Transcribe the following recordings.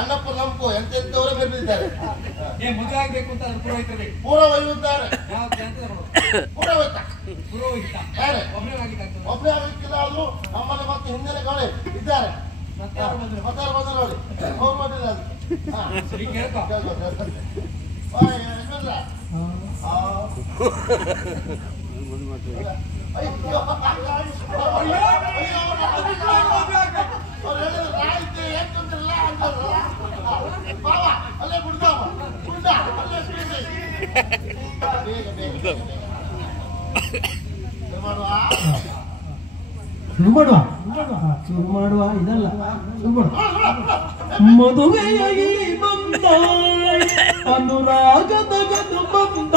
ಅಣ್ಣಪ್ಪ ನಂಪು ಎಂತೆಂತವರು ಬಂದಿದ್ದಾರೆ. ಮದುವೆ ಆಗ್ಬೇಕು ಅಂತ ಪುರೋಹಿತರು ಪೂರವೈಯುತ್ತಾರೆ. ಪುರೋಹಿತ ಒಬ್ಬರೇ ಆಗಲಿಕ್ಕಿಲ್ಲ. ಆದ್ರೂ ನಮ್ಮಲ್ಲಿ ಮತ್ತೆ ಹಿಂದಿನ ಕಡೆ ಇದ್ದಾರೆ. ಮತ್ತೆ ಬಂದ ನೋಡಿ ಅವ್ರು ಮಾಡಿಲ್ಲ ಅದು. ಅಲ್ಲೇ ಬಿಡ್ತಾವ ಶುರು ಮಾಡುವ ಇದಲ್ಲ ಮದುವೆಯ ಬಂದ ಅನುರಾಗದ ಗದು ಬಂದ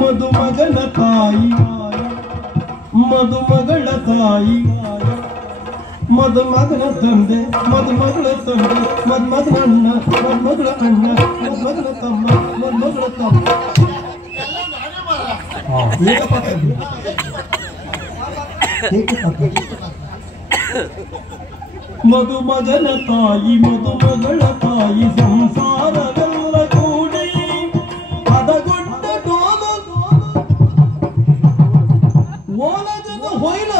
ಮದುಮಗಳ ತಾಯಿ ಮದುಮಗಳ ತಾಯಿ ಮದುಮಗನ ತಂದೆ ಮದುಮಗಳ ತಂದೆ ಮದುಮಗನ ಅಣ್ಣ ಮದುಮಗಳ ಅಣ್ಣ ಮದುಮಗನ ತಮ್ಮ ಮದುಮಗಳ ತಮ್ಮ ಮದುಮಗನ ತಾಯಿ ಮದುಮಗಳ ತಾಯಿ ಸಂಸಾರವೆಲ್ಲ ಕೂಡಿ ಹದಗೊಂಡ ಡೋಲ ಓಲಜನ ಹೊಯ್ಲ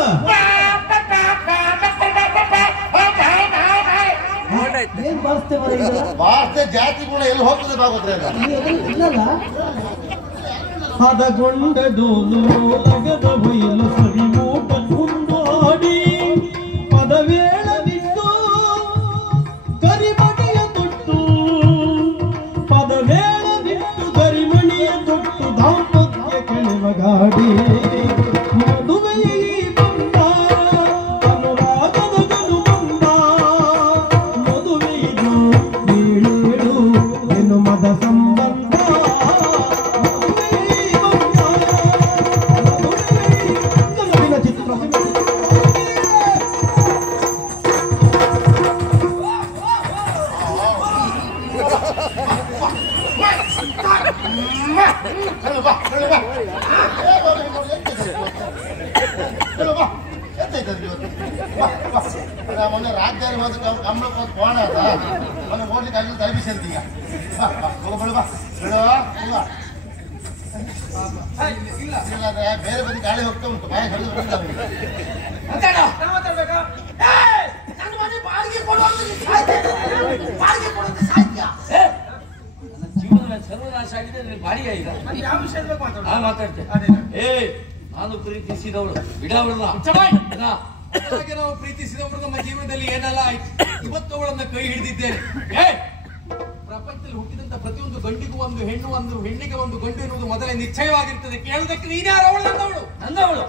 ಏನ್ ಭಾರತ ಜಾತಿ ಗುಣ ಎಲ್ಲಿ ಹೋಗ್ತದೆ ಬಾಗೋದ್ರೆ ಹದಗೊಂಡ ಡೋಲು ಓಲಗದ ಹೊಯ್ಲ ಸರಿ ಊಟ ಮುಂದಾಡಿ ಪದವೇಳ ಬಿಟ್ಟು ಗರಿಮಣಿಯ ತೊಟ್ಟು ಪದವೇಳ ಬಿಟ್ಟು ಗರಿಮಣಿಯ ತೊಟ್ಟು ದಾಂಪತ್ಯ ಕೆಳವ ಗಾಡಿ ಮದುವೆಯ ಬಂದ ಅನುರಾಗದ ಗದು ಬಂದ ಮದುವೆಯಿದು ಏಳೇಳು ಏನು ಮದ ಸಂಬಂಧ ಮೊನ್ನೆ ರಾಜ್ಯ ಕಮ್ಮಳ ಕೋಣ ಅದ ಮೊನ್ನೆ ಓಡ್ಲಿಕ್ಕೆ ಆಗಲಿ ತಲುಪಿಸಿ ಈಗ ಬೇರೆ ಬದಿ ಗಾಳಿ ಹೋಗ್ತಾ ಉಂಟು ಬಾಯಿ ಹರಿದು ಜೀವನ ಸರ್ವನಾಶ ಆಗಿದೆ ಬಾಡಿಗೆ ಈಗ ಮಾತಾಡ್ತೇನೆ. ನಾನು ಪ್ರೀತಿಸಿದವಳು ಬಿಡವಳಲ್ಲ. ನಾವು ಪ್ರೀತಿಸಿದವಳು ನಮ್ಮ ಜೀವನದಲ್ಲಿ ಏನೆಲ್ಲ ಆಯ್ತು. ಇವತ್ತು ಅವಳನ್ನ ಕೈ ಹಿಡಿದಿದ್ದೇನೆ. ಪ್ರಪಂಚದಲ್ಲಿ ಹುಟ್ಟಿದಂತ ಪ್ರತಿಯೊಂದು ಗಂಡಿಗೂ ಒಂದು ಹೆಣ್ಣು, ಒಂದು ಹೆಣ್ಣಿಗೆ ಒಂದು ಗಂಡು ಎನ್ನುವುದು ಮೊದಲೇ ನಿಶ್ಚಯವಾಗಿರ್ತದೆ. ಕೇಳುವುದಕ್ಕೆ ನೀನ್ಯಾರು? ಅವಳು ನನ್ನವಳು. ನನ್ನವಳು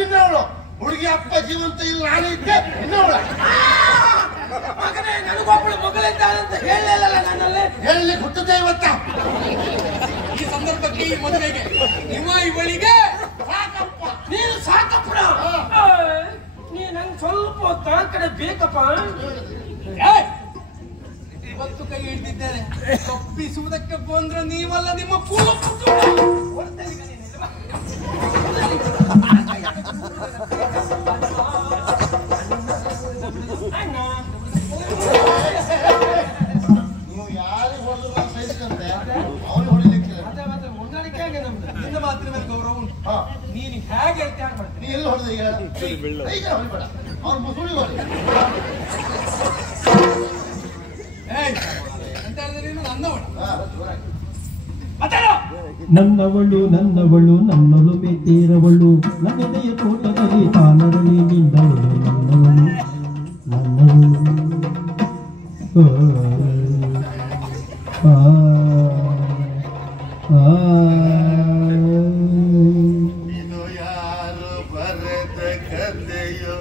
ನಿನ್ನವಳು. ಹುಡುಗಿ ಅಪ್ಪ ಜೀವಂತ ಇಲ್ಲ, ನಾನು ಇದ್ದೆ ಇನ್ನವಳ. ಮಗನೇ ನನಗೊಬ್ಬಳು ಮಗಳಿದ್ದಾಳಂತ ಹೇಳಲಿಲ್ಲ ನನ್ನಲ್ಲಿ. ಹೇಳಲಿಕ್ಕೆ ಹುಟ್ಟುತ್ತೆ ಇವತ್ತ. ಈ ಸಂದರ್ಭಕ್ಕೆ ಈ ಮದುವೆಗೆ ಇವಳಿಗೆ ಸಾಕಪ್ಪ, ನೀನು ಸಾಕಪ್ಪ. ನೀ ನಂಗೆ ಸ್ವಲ್ಪ ಹೊತ್ತು ಆ ಕಡೆ ಬೇಕಪ್ಪ. ಇವತ್ತು ಕೈ ಹಿಡಿದಿದ್ದೇನೆ. ತಪ್ಪಿಸುವುದಕ್ಕೆ ಬಂದ್ರೆ ನೀವಲ್ಲ, ನಿಮ್ಮ ಕೂಲು ನೀವು ಯಾರಿಗೆ ಹೊಡೆದ್ರು ನಾನು ಸಹಿಸ್ಕಂತೆ, ಅವನು ಹೊಡಿಲಿಕ್ಕಿಲ್ಲ. ಹೊಂದಾಣಿಕೆ ಆಗಿ ನಮ್ದು. ನಿನ್ನ ಮಾತಿನ ಮೇಲೆ ಗೌರವ ಉಂಟು. ನೀನು ಹೇಗೆ ಹೇಳ್ತಿ ಹಾಗೆ ಮಾಡ್ತೀನಿ. ನೀ ಎಲ್ಲಿ ಹೊಡೆದ್ರೆ ಈಗ ಹೊಡಿಬೇಡ, ಅವ್ರು ಮುಸುಳಿ ಹೊಡಿ ಅಂತ ಹೇಳಿದ್ರೆ ನೀನು ನನ್ನವಳು. ನನ್ನವಳು ನನ್ನವಳು ನನ್ನೊಲುಮೆ ತೀರವಳು ನನ್ನೆದೆಯ ತೋಟದಲ್ಲಿ ತಾನರಳಿ ನಿಂದವಳು ನನ್ನವಳು ನನ್ನವಳು ಇದು ಯಾರು ಬರೆದ ಕಥೆಯೋ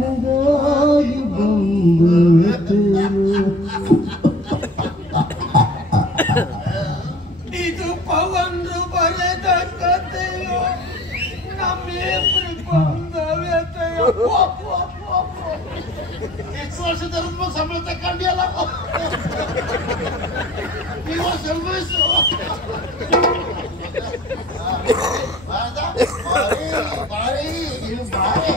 ನನಗಾಗಿ ಬಂದಳು ಇದು ಪವನ್ರು ಬರೆದ ಕಥೆಯೋ ನಮ್ಮಿಬ್ರು ಬಂದ ವ್ಯಥೆಯೋ ಎಷ್ಟು ವರ್ಷದ ಸಂಬಳ ತಕೊಂಡಿಯಲ್ಲ ನೀವು ಸಂಭವಿಸು ಬಾರಿ ನೀವು ಬಾರಿ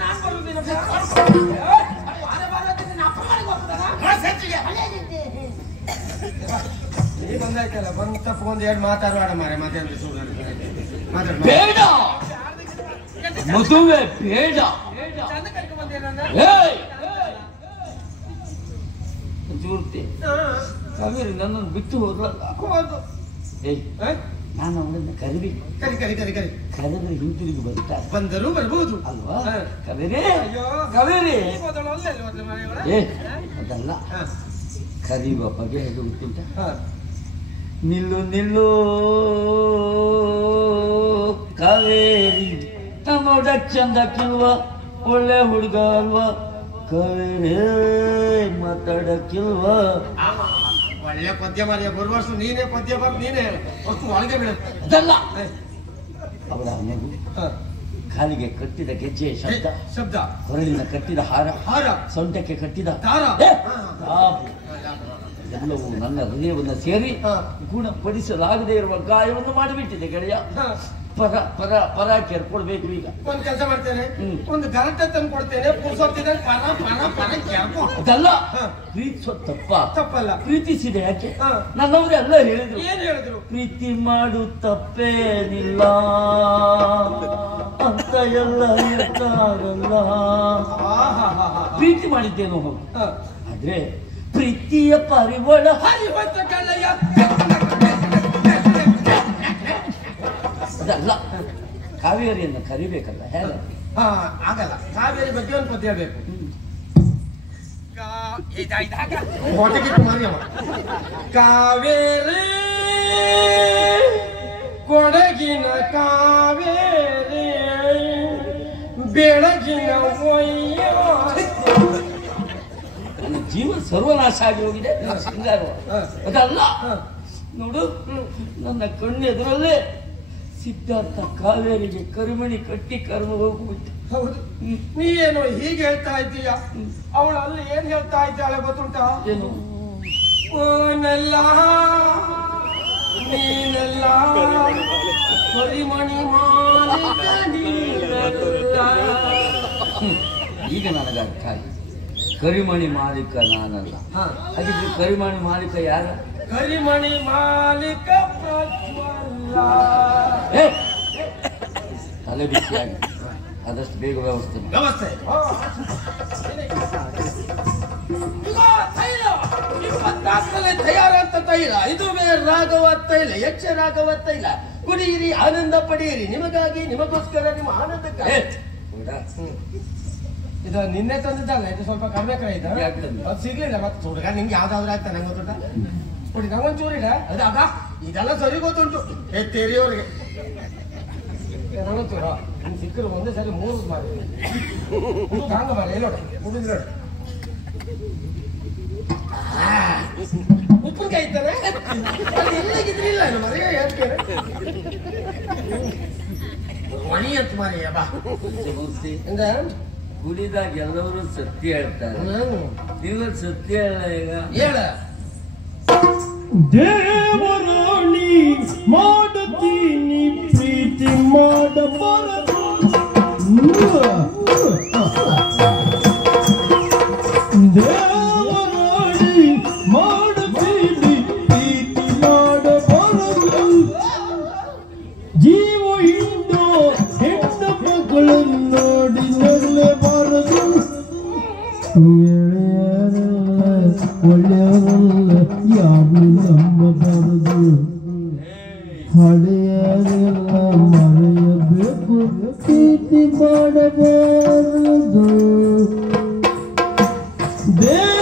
ನಾನ್ ಬರುದಿಲ್ಲ ನೀ ಬಂದಾಯ್ತಲ್ಲ ಬಂದ ತಪ್ಪಿಕೊಂಡು ಎರಡು ಮಾತಾಡಬೇಡ ಮಾರೆ ಮಾತಾಡಿದ್ರೆ ಸುಳ್ಳು ಬೇಡ ಮದುವೆ ಬೇಡ. ಚಂದ ಕರ್ಕೊಂಡ್ ಬಂದೇನಂದ ಏಯ್! ಜೂರ್ತಿ ಕಾವೇರಿ ನನ್ನನ್ನು ಬಿಟ್ಟು ಹೋದ್ರಲ್ಲ. ಹೌದು ಏಯ್ ನಾನು ಅವಳನ್ನ ಕರಿಬೇಕು. ಕರಿ ಕರಿ ಕರಿ ಕರಿ ಕರೆದ್ರೆ ಹಿಂತಿರುಗಿ ಬರ್ತಾರೆ ಬಂದರೂ ಬರ್ಬೋದು ಅಲ್ವಾ? ಹಾ. ಕಾವೇರಿ ಅಯ್ಯೋ ಕಾವೇರಿ ಹೋದಳು ಅಲ್ಲೇ ಅಲ್ವಾ ಅದ್ರ ಮನೆಯೊಳಗೆ? ಏ ಅದಲ್ಲ ಕರೀವ ಬಗೆ ಹೇಗೆ ಗೊತ್ತುಂಟ? ಹಾ. ನಿಲ್ಲು ನಿಲ್ಲು ಕಾವೇರಿ ನೋಡ ಚಂದಕ್ಕಿಲ್ವ ಒಳ್ಳೆ ಹುಡುಗ ಅಲ್ವಾ ಕಾವೇರಿ ಮಾತಾಡಕ್ಕಿಲ್ವ? ಒಳ್ಳೆ ಪದ್ಯ ಮಾರಿಯ ಬರುವ ವರ್ಷ ನೀನೇ ಪದ್ಯ ಬರ್ ನೀನೇ ಹೊತ್ತು ಒಳಗೆ ಬಿಡ ಅದಲ್ಲ ಅವಳ ಮಗು ಕಾಲಿಗೆ ಕಟ್ಟಿದ ಗೆಜ್ಜೆ ಶಬ್ದ, ಶಬ್ದ ಹೊರಳಿನ ಕಟ್ಟಿದ ಹಾರ, ಹಾರ ಸೊಂಟಕ್ಕೆ ಕಟ್ಟಿದ ದಾರ. ಏ, ದಾಪು. ಎಲ್ಲವೂ ನನ್ನ ಹೃದಯವನ್ನು ಸೇರಿ ಗುಣಪಡಿಸಲಾಗದೇ ಇರುವ ಗಾಯವನ್ನು ಮಾಡಿಬಿಟ್ಟಿದೆ ಗೆಳೆಯ. ಪರ ಪರ ಪರ ಕೆರ್ಕೊಳ್ಬೇಕು ಈಗ. ಒಂದ್ ಕೆಲಸ ಮಾಡ್ತೇನೆ, ಒಂದು ಗರಟೆ ತಂದು ಕೊಡ್ತೇನೆ, ಪುರ್ಸೊತ್ತಿದ್ರೆ ಪರ ಪರ ಪರ ಕೆರ್ಕೊ. ಅದಲ್ಲ ಪ್ರೀತಿಸೋ ತಪ್ಪಲ್ಲ. ಪ್ರೀತಿಸಿದೆ ಯಾಕೆ? ಹಾ. ನನ್ನವರೇ ಎಲ್ಲ ಹೇಳಿದ್ರು. ಏನ್ ಹೇಳಿದ್ರು? ಪ್ರೀತಿ ಮಾಡು ತಪ್ಪೇನಿಲ್ಲ ಅಂತ ಎಲ್ಲ ಹೇಳ್ತಾರಲ್ಲ. ಪ್ರೀತಿ ಮಾಡಿದ್ದೇನೋ ಹೌದು, ಆದ್ರೆ ಪ್ರೀತಿಯ ಪರಿಮಳ ಹರಿವಂತ ಕಳ್ಳಯ್ಯ. ಅದಲ್ಲ ಕಾವೇರಿಯನ್ನು ಕರಿಬೇಕಲ್ಲ ಹೇಗೆ? ಆಗಲ್ಲ. ಕಾವೇರಿ ಬಗ್ಗೆ ಒಂದು ಪದ್ಯ ಬೇಕು. ಹೊಟ್ಟೆಗಿಟ್ಟು ಮಾರಿಯವ. ಕಾವೇರಿ ಕೊಡಗಿನ ಕಾವೇರಿ ಬೆಳಗಿನ ಒಯ್ಯ. ನನ್ನ ಜೀವ ಸರ್ವನಾಶ ಆಗಿ ಹೋಗಿದೆ ಸಿಂಗಾರ. ಅದಲ್ಲ ನೋಡು, ನನ್ನ ಕಣ್ಣೆದುರಲ್ಲೇ ಸಿದ್ಧಾರ್ಥ ಕಾವೇರಿಗೆ ಕರಿಮಣಿ ಕಟ್ಟಿ ಕರ್ಮ ಹೋಗ್ಬಿಟ್ಟು. ಹೌದು, ನೀ ಏನು ಹೀಗೆ ಹೇಳ್ತಾ ಇದ್ದೀಯ? ಅವಳು ಅಲ್ಲಿ ಏನ್ ಹೇಳ್ತಾ ಇದ್ದಾಳೆ ಗೊತ್ತುಂಟಾ? ಏನು? ಓನೆಲ್ಲ ನೀನೆಲ್ಲ ಕರಿಮಣಿ ಮಾಲಿಕ ನೀನೆಲ್ಲ. ಈಗ ನನಗರ್ಥ ಆಯ್ತು, ಕರಿಮಣಿ ಮಾಲೀಕ ನಾನಲ್ಲ. ಹಾಗಿದ್ರೆ ಕರಿಮಣಿ ಮಾಲೀಕ ಯಾರ? ಕರಿಮಣಿ ಮಾಲಿಕ ಪ್ರಜ್ವಲ್ಲ. ಏ, ತಲೆ ಬಿಸಿಯಾಗಿ ಆದಷ್ಟು ಬೇಗ ವ್ಯವಸ್ಥೆ ಮಾಡು. ವ್ಯವಸ್ಥೆ ತೈಲ 24ನೇ ತಯಾರಂತ ತೈಲ. ಇದುವೇ ರಾಘವ ತೈಲ, ಯಕ್ಷ ರಾಘವ ತೈಲ. ಕುಡಿಯಿರಿ, ಆನಂದ ಪಡೆಯಿರಿ. ನಿಮಗಾಗಿ, ನಿಮಗೋಸ್ಕರ, ನಿಮ್ಮ ಆನಂದಕ್ಕಾಗಿ. ಇದು ನಿನ್ನೆ ತಂದಿದ್ದಲ್ಲ, ಇದು ಸ್ವಲ್ಪ ಕಡಿಮೆ ಕಡೆ ಇದೆ. ಯಾಕೆ ತಂದೆ? ಅದು ಸಿಗ್ಲಿಲ್ಲ. ಮತ್ತೆ ಹುಡುಗ ನಿಂಗೆ ಯಾವ್ದಾದ್ರು ಆಗ್ತಾ ನಂಗೆ ಗೊತ್ತುಂಟ. ನೋಡಿ ನಂಗೊಂಚೂರು ಇದೆ ಅದು. ಆಗ ಇದೆಲ್ಲ ಸರಿ ಗೊತ್ತುಂಟು ತೆರಿಯೋರಿಗೆ. ನಂಗೊಂಚೂರು ನಿಮ್ಗೆ ಸಿಕ್ಕರು ಒಂದೇ ಸರಿ 3 ಮಾರಿ ಹಂಗ ಮಾರಿ ನೋಡಿ ಕುಡಿದ್ ನೋಡಿ. ಉಪ್ಪಿನಕಾಯಿ ಇದ್ದಾರೆ ಎಲ್ಲಗಿದ್ರಿಲ್ಲ ಮರಿಯ ಹೇಳ್ತೇನೆ. ಮಣಿ ಅಂತ ಮಾರಿ ಬಾ ಎಂದ ಕುಡಿದಾಗ ಎಲ್ಲರೂ ಸತ್ಯ ಹೇಳ್ತಾರೆ. ನೀವು ಸತ್ಯ ಹೇಳ ಈಗ ಹೇಳ. ದೇವರಾಣಿ ಮಾಡುತ್ತೀನಿ ಪ್ರೀತಿ ಮಾಡಬಾರದು. ದೇವರಾಣಿ ಮಾಡುತ್ತೀನಿ ಪ್ರೀತಿ ಮಾಡಬಾರದು. ಜೀವ ಇಂದು ಹೆಣ್ಣು ಮಕ್ಕಳನ್ನು ನೋಡಿ ನಗಲೇಬಾರದು. ಒಳ್ಳೆಯವರಲ್ಲ ಯಾರು ನಂಬಬಾರದು. ಹಳೆಯರೆಲ್ಲ ಮರೆಯಬೇಕು, ಪ್ರೀತಿ ಮಾಡಬಾರದು. ದೇವ